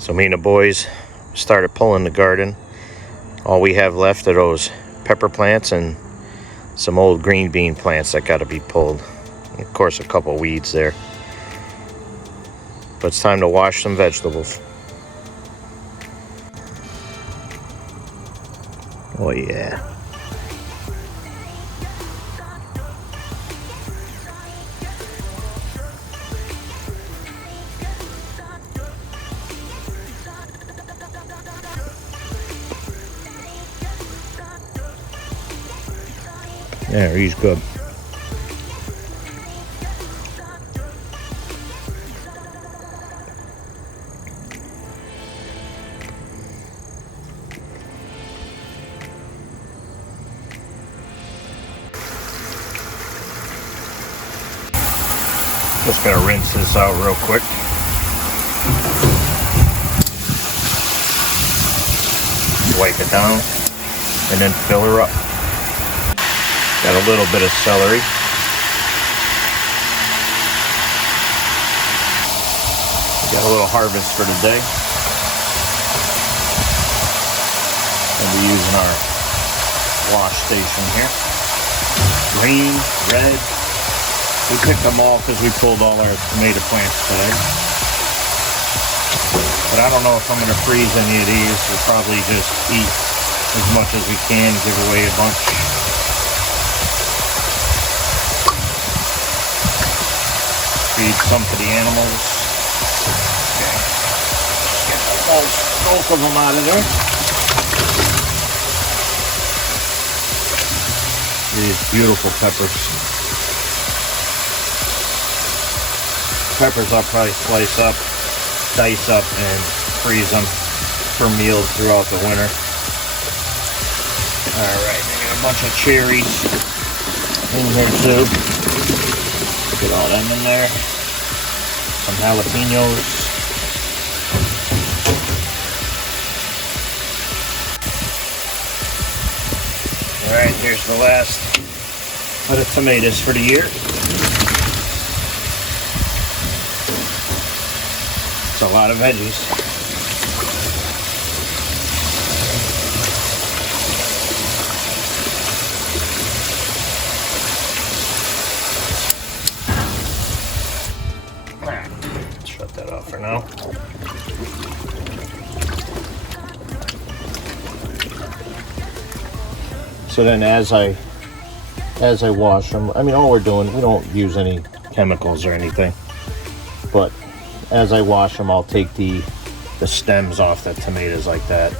So me and the boys started pulling the garden. All we have left are those pepper plants and some old green bean plants that got to be pulled. And of course, a couple weeds there. But it's time to wash some vegetables. Oh yeah. Yeah, he's good. Just gonna rinse this out real quick. Wipe it down and then fill her up. Got a little bit of celery. We got a little harvest for today. And we're using our wash station here. Green, red. We picked them all because we pulled all our tomato plants today. But I don't know if I'm going to freeze any of these. We'll probably just eat as much as we can, give away a bunch. Feed some to the animals. Okay. Get almost both of them out of there. These beautiful peppers. Peppers I'll probably slice up, dice up, and freeze them for meals throughout the winter. Alright, I got a bunch of cherries in here too. Get all them in there. Some jalapenos. Alright, here's the last of the tomatoes for the year. It's a lot of veggies. Shut that off for now. So then as I wash them, I mean, all we're doing, we don't use any chemicals or anything, but as I wash them, I'll take the stems off the tomatoes like that.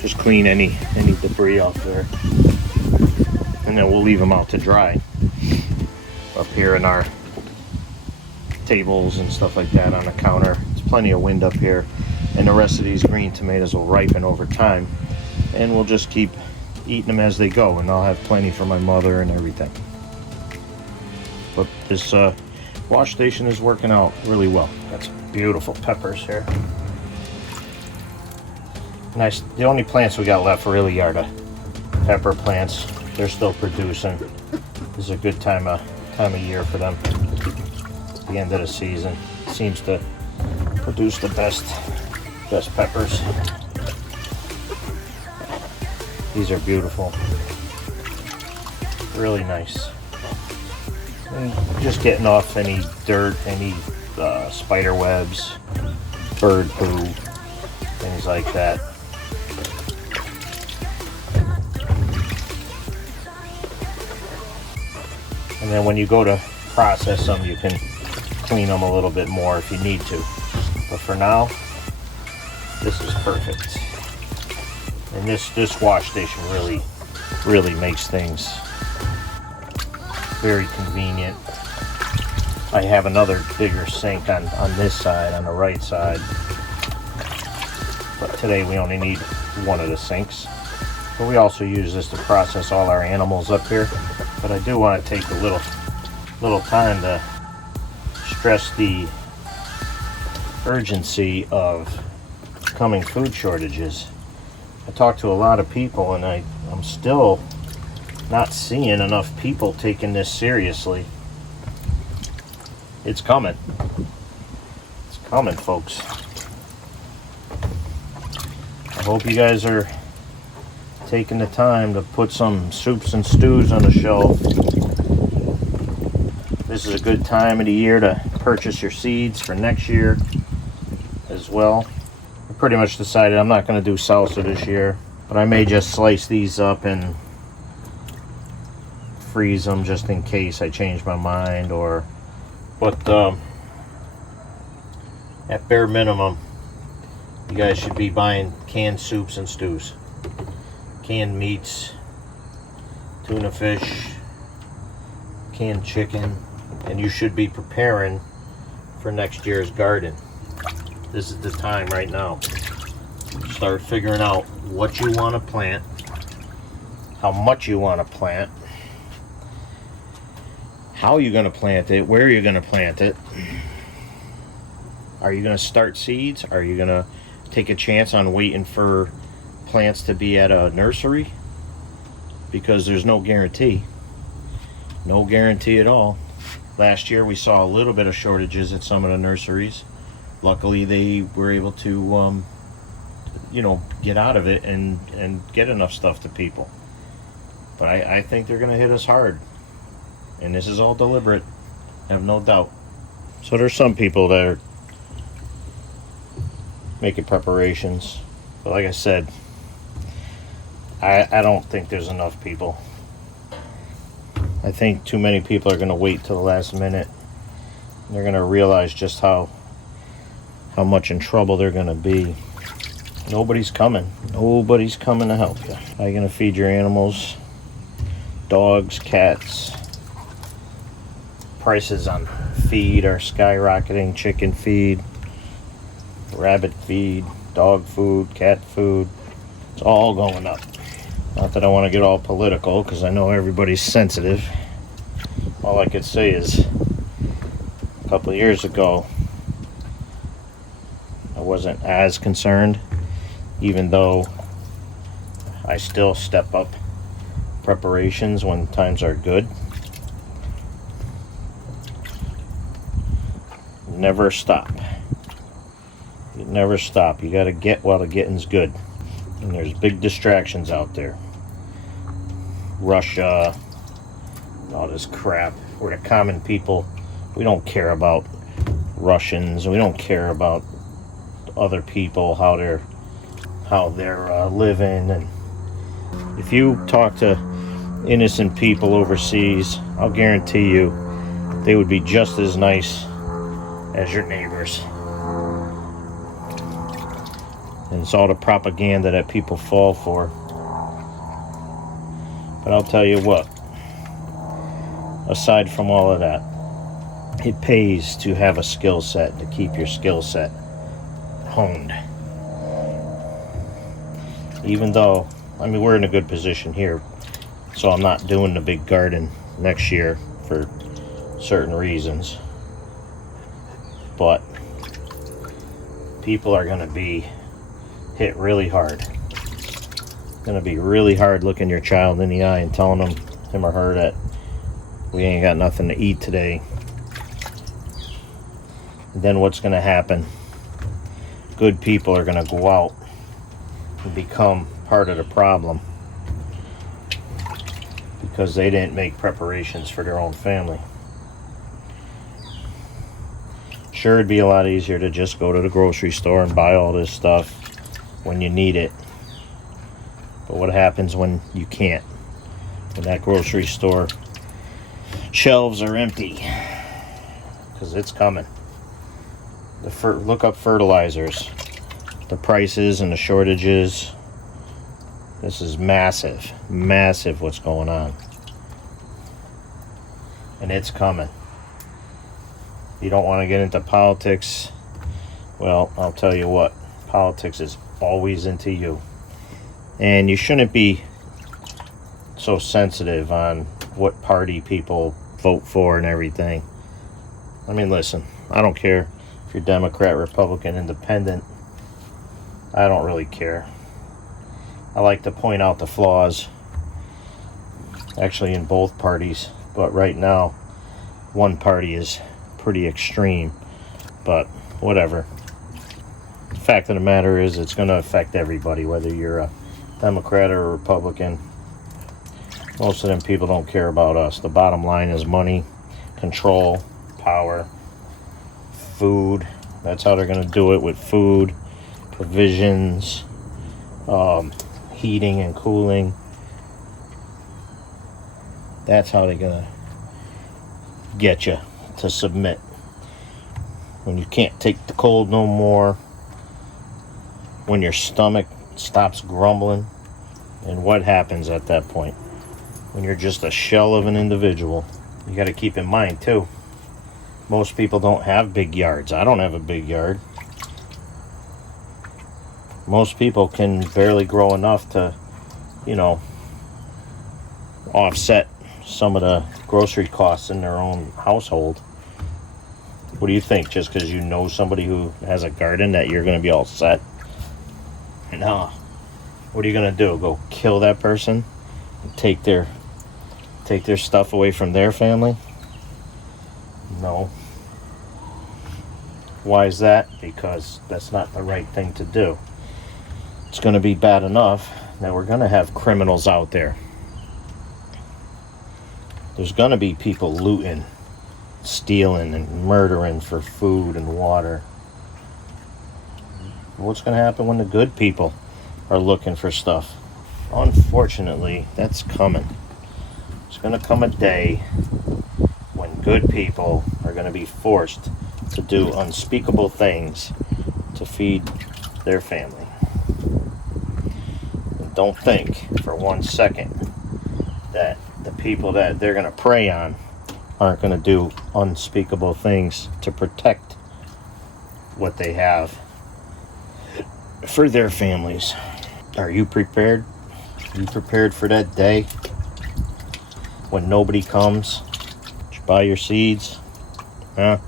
Just clean any debris off there. And then we'll leave them out to dry up here in our tables and stuff like that on the counter. There's plenty of wind up here, and the rest of these green tomatoes will ripen over time, and we'll just keep eating them as they go, and I'll have plenty for my mother and everything. But this wash station is working out really well. Got some beautiful peppers here. Nice. The only plants we got left really are the pepper plants. They're still producing. This is a good time of year for them. The end of the season seems to produce the best peppers. These are beautiful. Really nice. And just getting off any dirt, any spider webs, bird poo, things like that. And then when you go to process them, you can clean them a little bit more if you need to. But for now, this is perfect. And this wash station really makes things very convenient. I have another bigger sink on this side, on the right side. But today we only need one of the sinks. But we also use this to process all our animals up here. But I do want to take a little time to stress the urgency of coming food shortages. I talked to a lot of people, and I'm still not seeing enough people taking this seriously. It's coming. It's coming, folks. hope you guys are taking the time to put some soups and stews on the shelf. This is a good time of the year to purchase your seeds for next year as well. I pretty much decided I'm not going to do salsa this year, but I may just slice these up and freeze them just in case I change my mind. But at bare minimum, you guys should be buying canned soups and stews, canned meats, tuna fish, canned chicken, and you should be preparing for next year's garden. This is the time right now. Start figuring out what you want to plant, how much you want to plant, how you're going to plant it, where you're going to plant it. Are you going to start seeds? Are you going to take a chance on waiting for plants to be at a nursery? Because there's no guarantee. No guarantee at all. Last year we saw a little bit of shortages at some of the nurseries. Luckily they were able to get out of it and get enough stuff to people. But I think they're going to hit us hard. And this is all deliberate. I have no doubt. So there's some people that are making preparations. But like I said, I don't think there's enough people. I think too many people are going to wait till the last minute. They're going to realize just how much in trouble they're going to be. Nobody's coming. Nobody's coming to help you. How are you going to feed your animals? Dogs, cats. Prices on feed are skyrocketing. Chicken feed, rabbit feed, dog food, cat food. It's all going up. Not that I want to get all political, because I know everybody's sensitive. All I could say is a couple of years ago I wasn't as concerned, even though I still step up preparations when times are good. Never stop. You never stop. You got to get while the getting's good. And there's big distractions out there. Russia, all this crap. We're the common people. We don't care about Russians. We don't care about other people, how they're living. And if you talk to innocent people overseas, I'll guarantee you they would be just as nice as your neighbors. And it's all the propaganda that people fall for. But I'll tell you what, aside from all of that, it pays to have a skill set, to keep your skill set honed. Even though, we're in a good position here, so I'm not doing the big garden next year for certain reasons. But people are going to be hit really hard. It's going to be really hard looking your child in the eye and telling him or her that we ain't got nothing to eat today. And then what's going to happen? Good people are going to go out and become part of the problem because they didn't make preparations for their own family. Sure, it'd be a lot easier to just go to the grocery store and buy all this stuff when you need it. But what happens when you can't? When that grocery store shelves are empty? Because it's coming. Look up fertilizers. The prices and the shortages. This is massive. Massive what's going on. And it's coming. You don't want to get into politics. Well, I'll tell you what. Politics is always into you. And you shouldn't be so sensitive on what party people vote for and everything. Listen, I don't care if you're Democrat, Republican, Independent. I don't really care. I like to point out the flaws, actually, in both parties. But right now, one party is pretty extreme. But whatever. fact of the matter is, it's going to affect everybody, whether you're a Democrat or a Republican. Most of them people don't care about us. The bottom line is money, control, power, food. That's how they're going to do it, with food, provisions, heating and cooling. That's how they're going to get you to submit. When you can't take the cold no more, when your stomach stops grumbling, and what happens at that point? When you're just a shell of an individual. You got to keep in mind too, most people don't have big yards. I don't have a big yard. Most people can barely grow enough to, offset some of the grocery costs in their own household. What do you think? Just because you know somebody who has a garden that you're going to be all set? No. What are you going to do? Go kill that person and take their stuff away from their family? No. Why is that? Because that's not the right thing to do. It's going to be bad enough that we're going to have criminals out there. There's going to be people looting, stealing, and murdering for food and water. What's going to happen when the good people are looking for stuff? Unfortunately, that's coming. There's going to come a day when good people are going to be forced to do unspeakable things to feed their family. And don't think for 1 second that the people that they're going to prey on aren't going to do unspeakable things to protect what they have for their families. Are you prepared? Are you prepared for that day when nobody comes? Did you buy your seeds? Huh?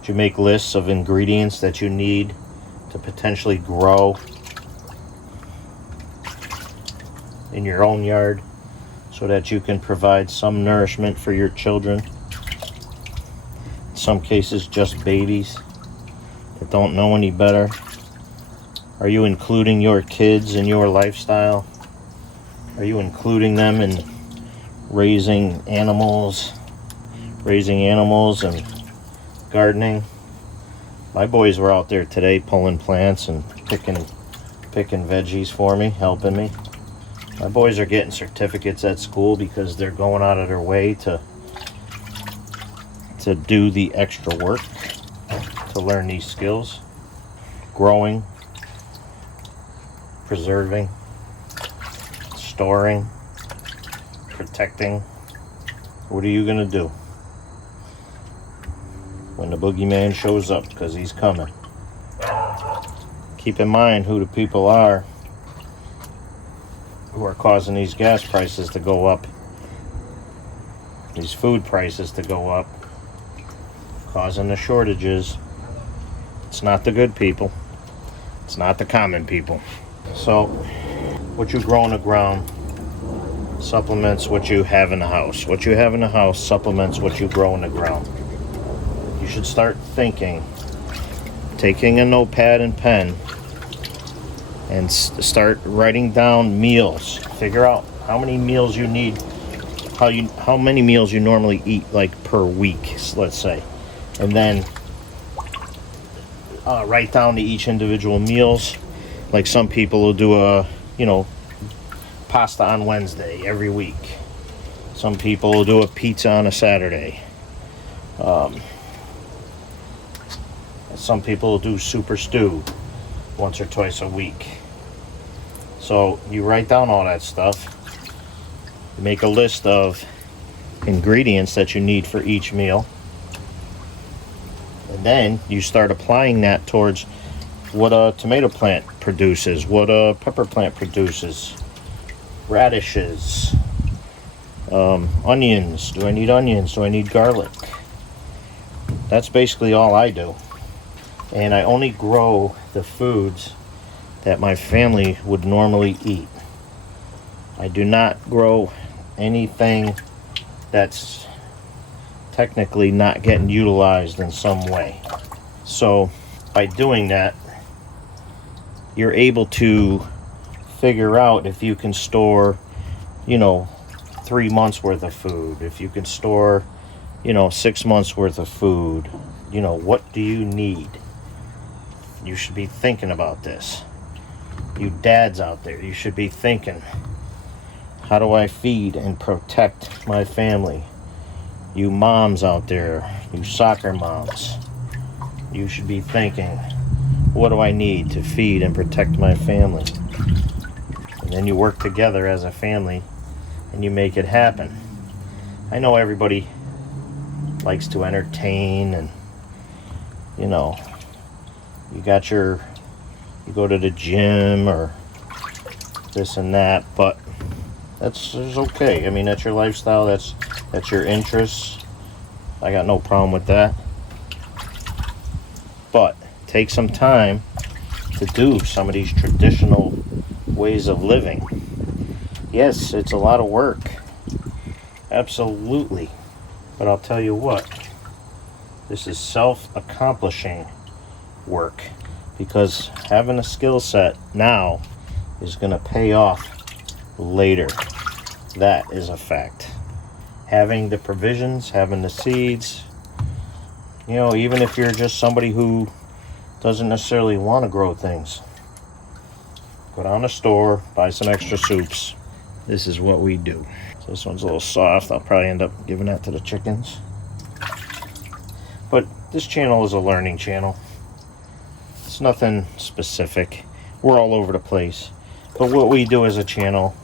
Did you make lists of ingredients that you need to potentially grow in your own yard so that you can provide some nourishment for your children? In some cases, just babies that don't know any better. Are you including your kids in your lifestyle? Are you including them in raising animals and gardening? My boys were out there today pulling plants and picking veggies for me, helping me. My boys are getting certificates at school because they're going out of their way to do the extra work to learn these skills. Growing, preserving, storing, protecting. What are you going to do when the boogeyman shows up? Because he's coming. Keep in mind who the people are who are causing these gas prices to go up, these food prices to go up, causing the shortages. It's not the good people. It's not the common people. So, what you grow in the ground supplements what you have in the house. What you have in the house supplements what you grow in the ground. You should start thinking, taking a notepad and pen, and start writing down meals. Figure out how many meals you need, how many meals you normally eat, like per week, let's say, and then write down to each individual meals. Like some people will do pasta on Wednesday every week. Some people will do a pizza on a Saturday. Some people will do super stew once or twice a week. So you write down all that stuff. You make a list of ingredients that you need for each meal. And then you start applying that towards what a tomato plant produces, what a pepper plant produces, radishes, onions. Do I need onions? Do I need garlic? That's basically all I do. And I only grow the foods that my family would normally eat. I do not grow anything that's technically not getting utilized in some way. So by doing that, you're able to figure out if you can store, 3 months worth of food, if you can store, 6 months worth of food. What do you need? You should be thinking about this. You dads out there, you should be thinking, how do I feed and protect my family? You moms out there, you soccer moms, you should be thinking, what do I need to feed and protect my family? And then you work together as a family and you make it happen. I know everybody likes to entertain, and you go to the gym or this and that, but that's okay. I mean, that's your lifestyle, that's your interests. I got no problem with that. But take some time to do some of these traditional ways of living. Yes, it's a lot of work. Absolutely. But I'll tell you what, this is self-accomplishing work, because having a skill set now is going to pay off later. That is a fact. Having the provisions, having the seeds, even if you're just somebody who doesn't necessarily want to grow things, go down to the store, buy some extra soups. This is what we do. So this one's a little soft. I'll probably end up giving that to the chickens. But this channel is a learning channel. It's nothing specific. We're all over the place. But what we do as a channel,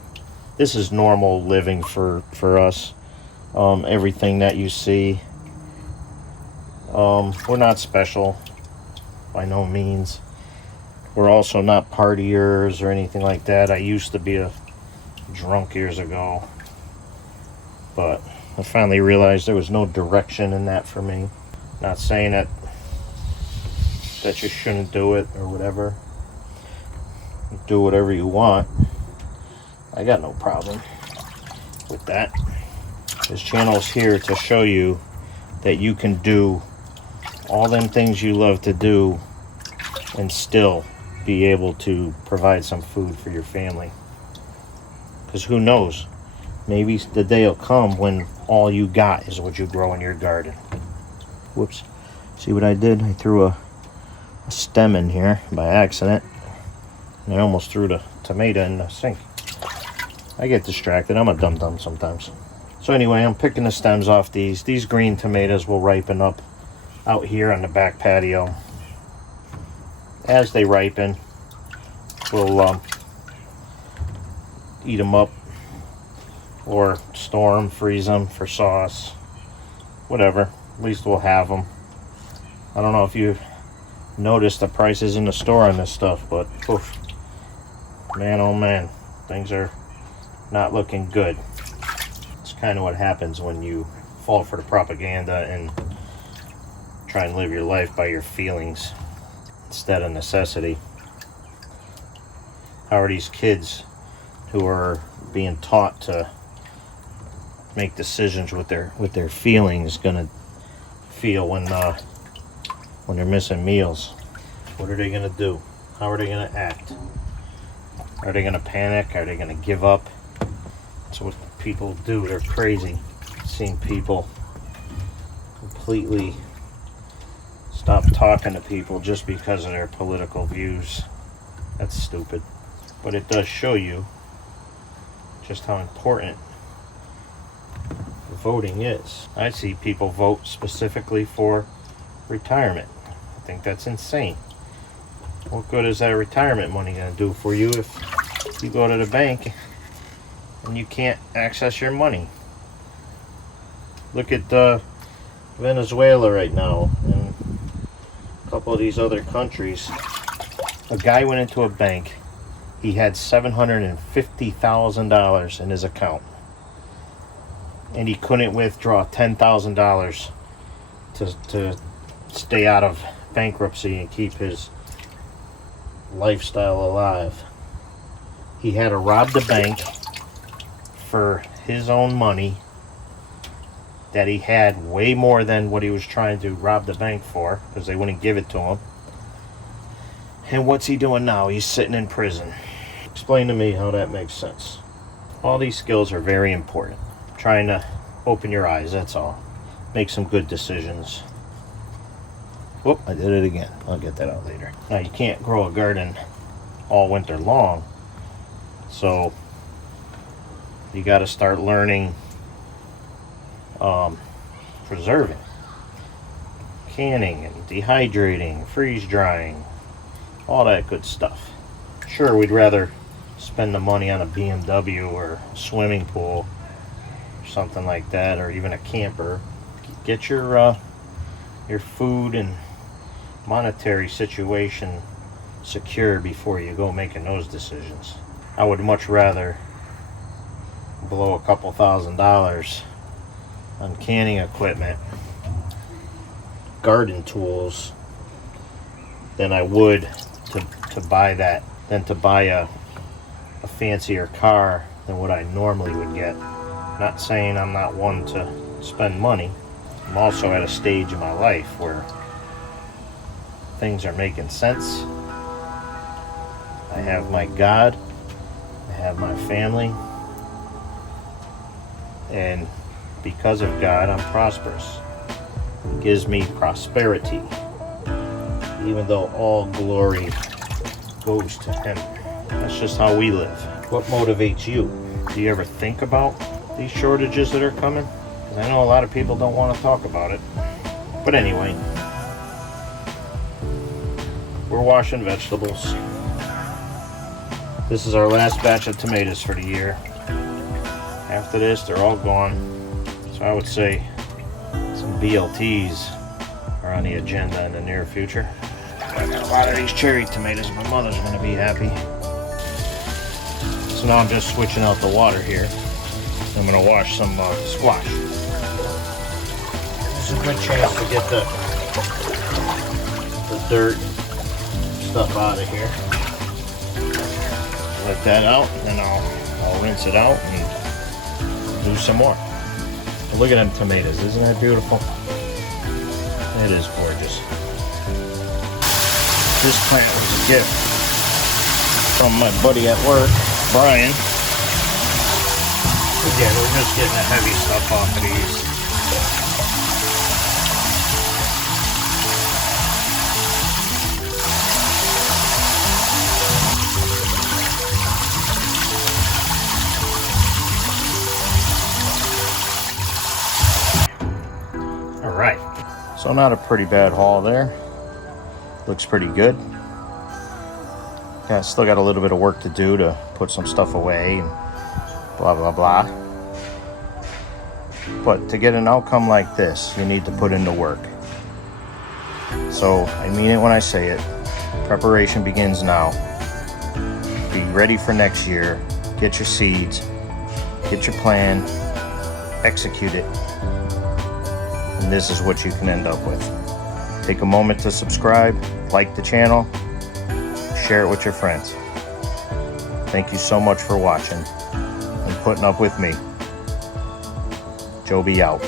this is normal living for us. Everything that you see, we're not special by no means. We're also not partiers or anything like that. I used to be a drunk years ago, but I finally realized there was no direction in that for me. Not saying that you shouldn't do it or whatever. Do whatever you want. I got no problem with that. This channel's here to show you that you can do all them things you love to do and still be able to provide some food for your family. Because who knows, maybe the day will come when all you got is what you grow in your garden. Whoops. See what I did? I threw a stem in here by accident, and I almost threw the tomato in the sink. I get distracted. I'm a dum-dum sometimes. So anyway, I'm picking the stems off these. These green tomatoes will ripen up out here on the back patio. As they ripen, we'll eat them up or store them, freeze them for sauce, whatever. At least we'll have them. I don't know if you've noticed the prices in the store on this stuff, but oof, man, oh man, things are not looking good. It's kind of what happens when you fall for the propaganda and try and live your life by your feelings instead of necessity. How are these kids who are being taught to make decisions with their feelings gonna feel when they're missing meals? What are they gonna do? How are they gonna act? Are they gonna panic? Are they gonna give up? That's what people do. They're crazy. Seeing people completely stop talking to people just because of their political views. That's stupid. But it does show you just how important voting is. I see people vote specifically for retirement. I think that's insane. What good is that retirement money going to do for you if you go to the bank and you can't access your money? Look at Venezuela right now and a couple of these other countries. A guy went into a bank. He had $750,000 in his account, and he couldn't withdraw $10,000 to stay out of bankruptcy and keep his lifestyle alive. He had to rob the bank for his own money that he had, way more than what he was trying to rob the bank for, because they wouldn't give it to him. And what's he doing now? He's sitting in prison. Explain to me how that makes sense. All these skills are very important. Trying to open your eyes, that's all. Make some good decisions. Whoop, I did it again. I'll get that out later. Now, you can't grow a garden all winter long, so you got to start learning preserving, canning, and dehydrating, freeze drying, all that good stuff. Sure, we'd rather spend the money on a BMW or a swimming pool or something like that, or even a camper. Get your food and monetary situation secure before you go making those decisions. I would much rather blow a couple $1,000s on canning equipment, garden tools, than I would to buy that, than to buy a fancier car than what I normally would get. Not saying I'm not one to spend money. I'm also at a stage in my life where things are making sense. I have my God, I have my family, and because of God, I'm prosperous. He gives me prosperity, even though all glory goes to Him. That's just how we live. What motivates you? Do you ever think about these shortages that are coming? Because I know a lot of people don't want to talk about it. But anyway, we're washing vegetables. This is our last batch of tomatoes for the year. After this, they're all gone. So I would say some BLTs are on the agenda in the near future. I got a lot of these cherry tomatoes. My mother's going to be happy. So now I'm just switching out the water here. I'm going to wash some squash. This is a good chance to get the dirt stuff out of here. Let that out, and then I'll rinse it out and do some more. But look at them tomatoes. Isn't that beautiful? It is gorgeous. This plant was a gift from my buddy at work, Brian. Again, we're just getting the heavy stuff off of these. All right, so not a pretty bad haul there. Looks pretty good. Still got a little bit of work to do to put some stuff away and blah blah blah. But to get an outcome like this, you need to put in the work. So I mean it when I say it. Preparation begins now. Be ready for next year. Get your seeds. Get your plan. Execute it. And this is what you can end up with. Take a moment to subscribe, like the channel, share it with your friends. Thank you so much for watching and putting up with me. Joby out.